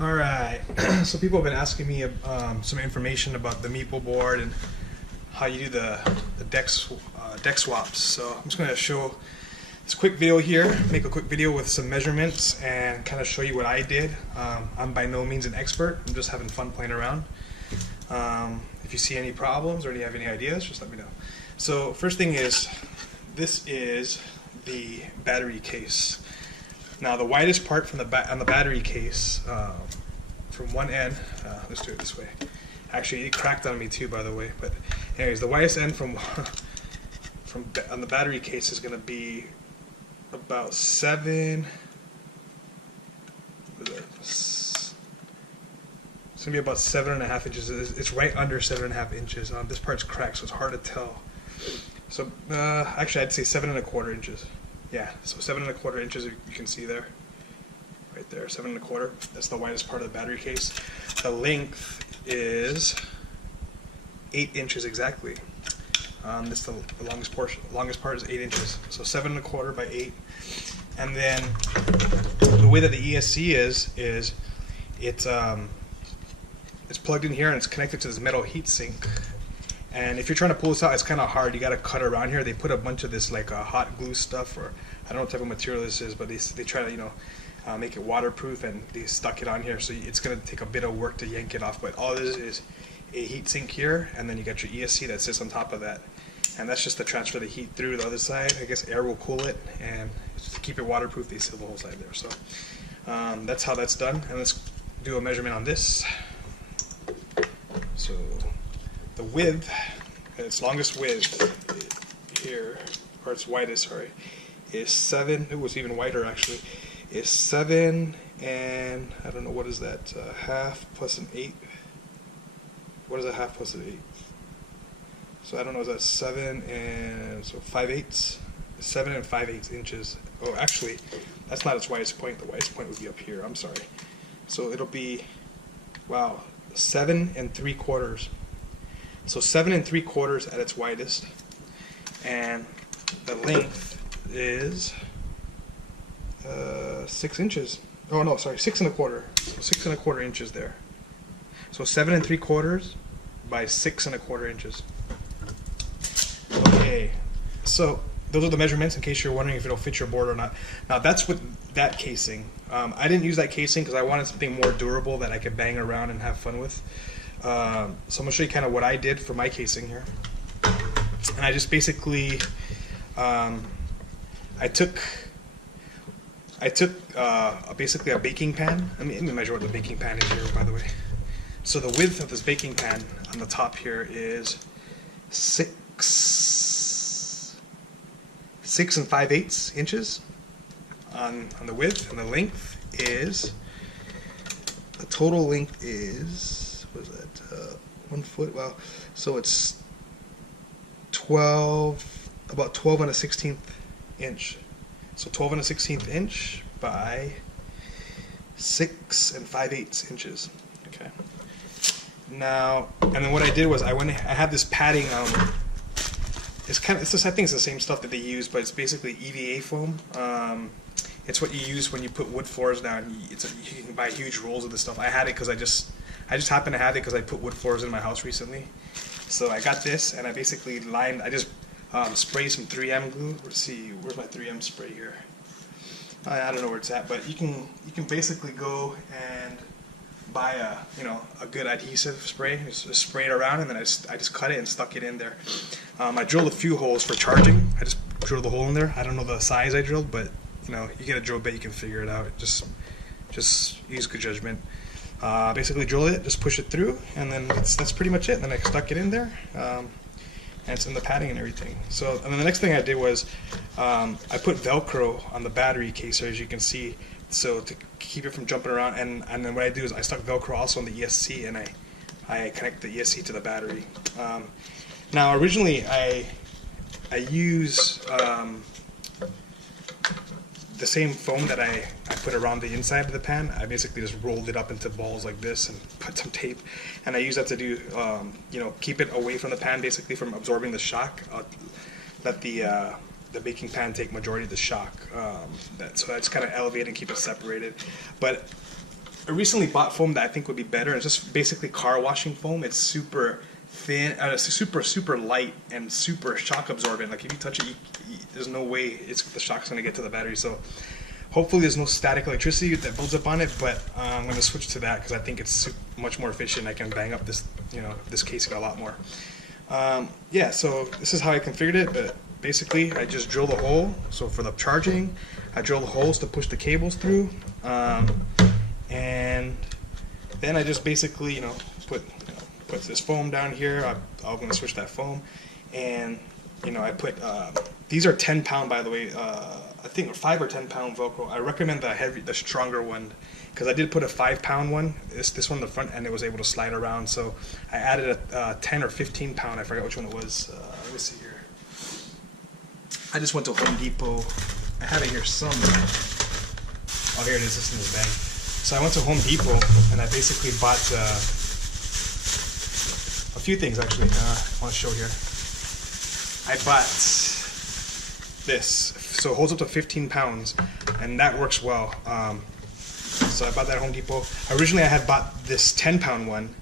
Alright, so people have been asking me some information about the Meepo board and how you do the deck swaps. So I'm just going to show this quick video here, make a quick video with some measurements and kind of show you what I did. I'm by no means an expert, I'm just having fun playing around. If you see any problems or you have any ideas, just let me know. So first thing is, this is the battery case. Now the widest part from on the battery case, from one end, let's do it this way. Actually, it cracked on me too, by the way. But anyways, the widest end from on the battery case is going to be about 7. It's going to be about 7.5 inches. It's right under 7.5 inches. This part's cracked, so it's hard to tell. So actually, I'd say 7.25 inches. Yeah, so 7.25 inches, you can see there, right there, 7.25. That's the widest part of the battery case. The length is 8 inches exactly. This the longest portion. Longest part is 8 inches. So 7.25 by 8. And then the way that the ESC is it's plugged in here and it's connected to this metal heat sink. And if you're trying to pull this out, it's kind of hard. You got to cut around here. They put a bunch of this like hot glue stuff, or I don't know what type of material this is, but they try to make it waterproof, and they stuck it on here. So it's going to take a bit of work to yank it off. But all this is a heat sink here, and then you got your ESC that sits on top of that, and that's just to transfer the heat through the other side. I guess air will cool it, and to keep it waterproof, they seal the whole side there. So that's how that's done. And let's do a measurement on this. So the width, its longest width here, or its widest, sorry, is 7. It was even wider actually. Is 7 and I don't know, what is that? Half plus an 8. What is a half plus an 8? So I don't know. Is that 7 and so 5/8? 7 and 5/8 inches. Oh, actually, that's not its widest point. The widest point would be up here. I'm sorry. So it'll be, wow, 7 3/4. So 7 3/4 at its widest, and the length is 6 inches. Oh no, sorry, 6.25. So 6.25 inches there. So 7 3/4 by 6.25 inches. Okay, so those are the measurements in case you're wondering if it'll fit your board or not. Now that's with that casing. I didn't use that casing because I wanted something more durable that I could bang around and have fun with. So I'm going to show you kind of what I did for my casing here. And I just basically, I took basically a baking pan. Let me measure what the baking pan is here, by the way. So the width of this baking pan on the top here is 6 5/8 inches on the width, and the length is, the total length is, what is that, 1 foot? Wow. So it's about 12 1/16 inch. So 12 1/16 inch by 6 5/8 inches. Okay. Now, and then what I did was I had this padding. I think it's the same stuff that they use, but it's basically Eba foam. It's what you use when you put wood floors down. You can buy huge rolls of this stuff. I had it because I just happened to have it because I put wood floors in my house recently. So I got this, and I basically I just sprayed some 3M glue. Let's see, where's my 3M spray here? I don't know where it's at, but you can basically go and buy a good adhesive spray. Just spray it around, and then I just cut it and stuck it in there. I drilled a few holes for charging. I just drilled a hole in there. I don't know the size I drilled, but you get a drill bit, you can figure it out. Just use good judgment. Basically drill it, just push it through, and then that's pretty much it. And then I stuck it in there, and it's in the padding and everything. So, and then the next thing I did was I put Velcro on the battery case, as you can see, so to keep it from jumping around. And then what I do is I stuck Velcro also on the ESC, and I connect the ESC to the battery. Now originally I use the same foam that I put around the inside of the pan. I basically just rolled it up into balls like this and put some tape, and I use that to do, keep it away from the pan, basically from absorbing the shock. Let the baking pan take majority of the shock. So I just kind of elevate and keep it separated. But I recently bought foam that I think would be better. It's just basically car washing foam. It's super thin, it's super light and super shock absorbent. Like if you touch it, there's no way the shock's gonna get to the battery. So hopefully there's no static electricity that builds up on it. But I'm gonna switch to that because I think it's much more efficient. I can bang up this, this casing a lot more. Yeah, so this is how I configured it. But basically, I just drill the hole. So for the charging, I drill the holes to push the cables through, and then I just basically, put this foam down here. I'm going to switch that foam, and I put these are 10-pound, by the way. I think 5 or 10-pound Velcro. I recommend the stronger one because I did put a 5-pound one. This one in the front, and it was able to slide around. So I added a 10 or 15-pound. I forgot which one it was. Let me see here. I just went to Home Depot. I have it here somewhere. Oh, here it is. It's in this bag. So I went to Home Depot and I basically bought a few things actually. I want to show here. I bought this. So it holds up to 15 pounds and that works well. So I bought that at Home Depot. Originally I had bought this 10-pound one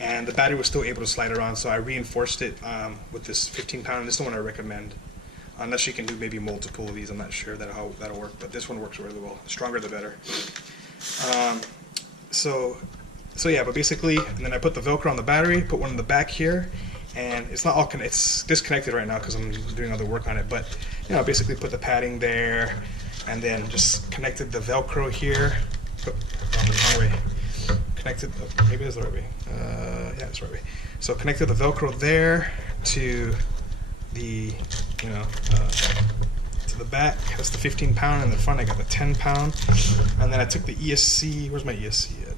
and the battery was still able to slide around. So I reinforced it with this 15-pound. This is the one I recommend. Unless you can do maybe multiple of these, I'm not sure how that'll work, but this one works really well. The stronger the better. So yeah, but basically, and then I put the Velcro on the battery, put one in the back here, and it's not all it's disconnected right now because I'm doing other work on it. But basically put the padding there, and then just connected the Velcro here. Oh, the wrong way. Connected. Maybe it's the right way. Yeah, it's the right way. So connected the Velcro there to the to the back. That's the 15-pound, and in the front I got the 10-pound. And then I took the ESC. Where's my ESC at?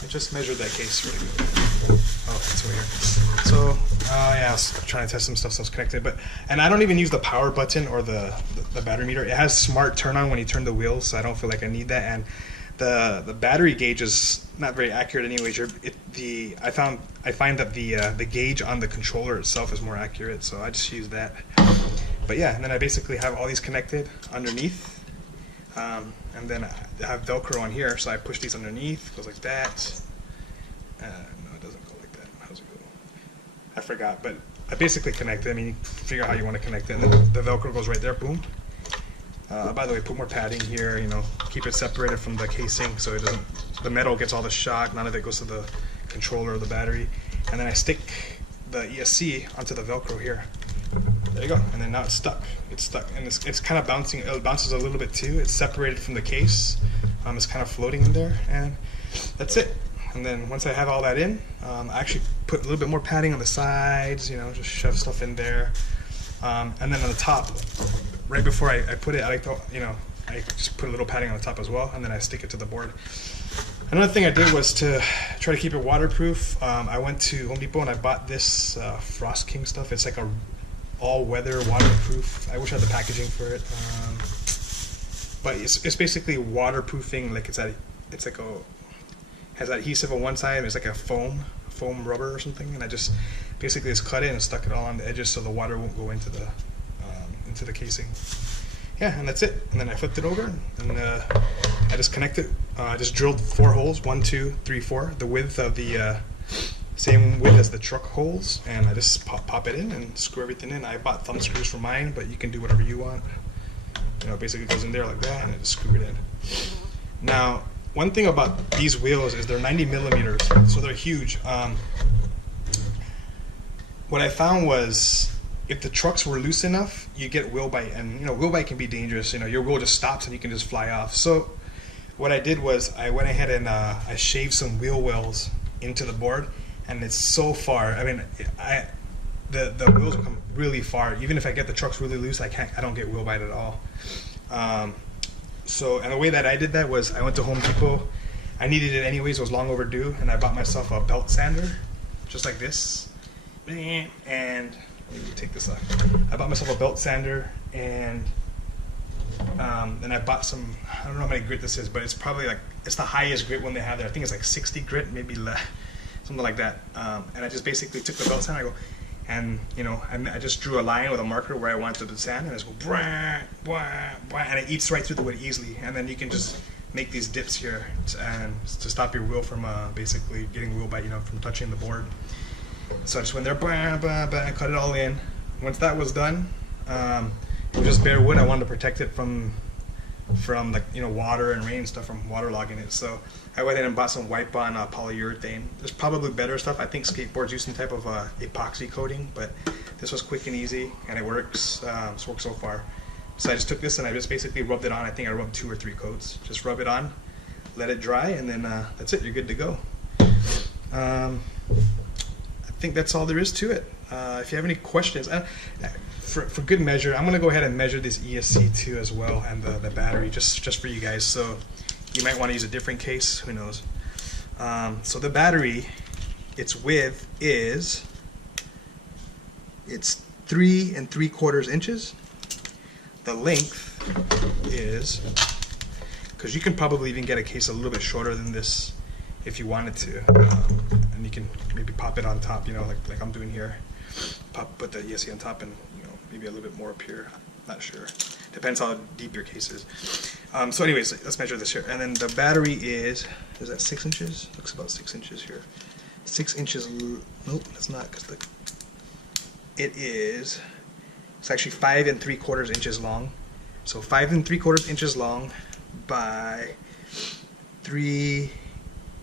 I just measured that case really good. Oh, it's over here. So yeah, I was trying to test some stuff, so it's connected. And I don't even use the power button or the battery meter. It has smart turn on when you turn the wheels, so I don't feel like I need that. And the battery gauge is not very accurate anyways. I find that the gauge on the controller itself is more accurate, so I just use that. But yeah, and then I basically have all these connected underneath, and then I have Velcro on here, so I push these underneath. It goes like that. No, it doesn't go like that. How's it go? I forgot, but I basically connect it. I mean, you figure out how you want to connect it, and then the Velcro goes right there. Boom. By the way, put more padding here, keep it separated from the casing so it doesn't, the metal gets all the shock, none of it goes to the controller or the battery. And then I stick the ESC onto the Velcro here. There you go. And then now it's stuck. It's stuck. And it's kind of bouncing. It bounces a little bit too. It's separated from the case. It's kind of floating in there. And that's it. And then once I have all that in, I actually put a little bit more padding on the sides, just shove stuff in there. And then on the top, right before I put it, I just put a little padding on the top as well, and then I stick it to the board. Another thing I did was to try to keep it waterproof. I went to Home Depot and I bought this Frost King stuff. It's like a all-weather waterproof. I wish I had the packaging for it, but it's basically waterproofing. Like has adhesive on one side. It's like a foam rubber or something, and I just basically just cut it and stuck it all on the edges so the water won't go into the casing. Yeah, and that's it. And then I flipped it over, and I just connected. I just drilled 4 holes, 1, 2, 3, 4, the width of the same width as the truck holes, and I just pop it in and screw everything in. I bought thumb screws for mine, but you can do whatever you want. It basically goes in there like that, and I just screw it in. Now, one thing about these wheels is they're 90 millimeters, so they're huge. What I found was, if the trucks were loose enough, you get wheel bite, and wheel bite can be dangerous. Your wheel just stops and you can just fly off. So what I did was I went ahead and I shaved some wheel wells into the board, and it's so far. I mean, the wheels will come really far. Even if I get the trucks really loose, I don't get wheel bite at all. And the way that I did that was I went to Home Depot. I needed it anyways. It was long overdue, and I bought myself a belt sander, just like this, and let me take this off. I bought myself a belt sander, and then I bought some, I don't know how many grit this is, but it's probably it's the highest grit one they have there. I think it's like 60 grit, maybe less, something like that. And I just basically took the belt sander, and I just drew a line with a marker where I wanted the sand, and I just go, bwah, bwah, bwah, and it eats right through the wood easily. And then you can just make these dips here and to stop your wheel from basically getting wheel bite, from touching the board. So I just went there, cut it all in. Once that was done, it was just bare wood. I wanted to protect it from like water and rain and stuff, from waterlogging it. So I went in and bought some wipe on polyurethane. There's probably better stuff. I think skateboards use some type of epoxy coating, but this was quick and easy, and it works. It's worked so far. So I just took this and I just basically rubbed it on. I think I rubbed 2 or 3 coats. Just rub it on, let it dry, and then that's it. You're good to go. I think that's all there is to it. If you have any questions, for good measure, I'm going to go ahead and measure this ESC too as well, and the battery, just for you guys. So you might want to use a different case. Who knows? So the battery, its width is 3 3/4 inches. The length is, because you can probably even get a case a little bit shorter than this if you wanted to, and you can maybe pop it on top, like I'm doing here. Put the ESC on top, and maybe a little bit more up here. Not sure. Depends how deep your case is. So anyways, let's measure this here. And then the battery is that 6 inches? Looks about 6 inches here. 6 inches. Nope, that's not, because it's actually 5 3/4 inches long. So 5 3/4 inches long by 3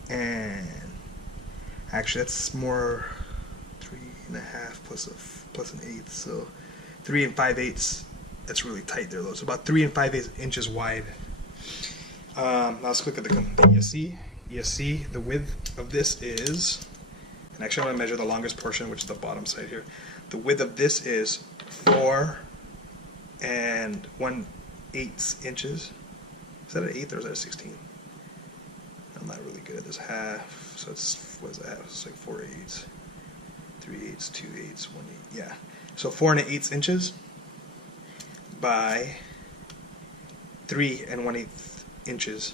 and actually that's more 3.5 plus an eighth. So 3 5/8. That's really tight there though. It's about 3 5/8 inches wide. Now let's look at the ESC. ESC, the width of this is, and actually I'm going to measure the longest portion, which is the bottom side here. The width of this is 4 1/8 inches. Is that an eighth or is that a 16th? I'm not really good at this half. So it's, what is that? It's like 4/8, 3/8, 2/8, 1/8. Yeah. So 4 1/8 inches by 3 1/8 inches.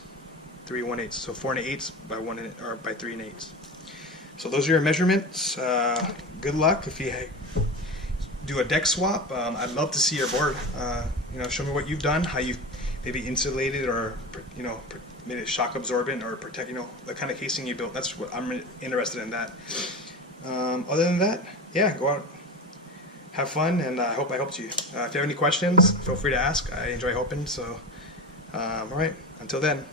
3 1/8. So 4 1/8 by 1 or by 3 1/8. So those are your measurements. Good luck if you do a deck swap. I'd love to see your board. Show me what you've done, how you've maybe insulated or made it shock absorbent or protect. The kind of casing you built. That's what I'm interested in. That. Other than that, yeah, go out, have fun, and I hope I helped you. If you have any questions, feel free to ask. I enjoy helping. So, all right. Until then.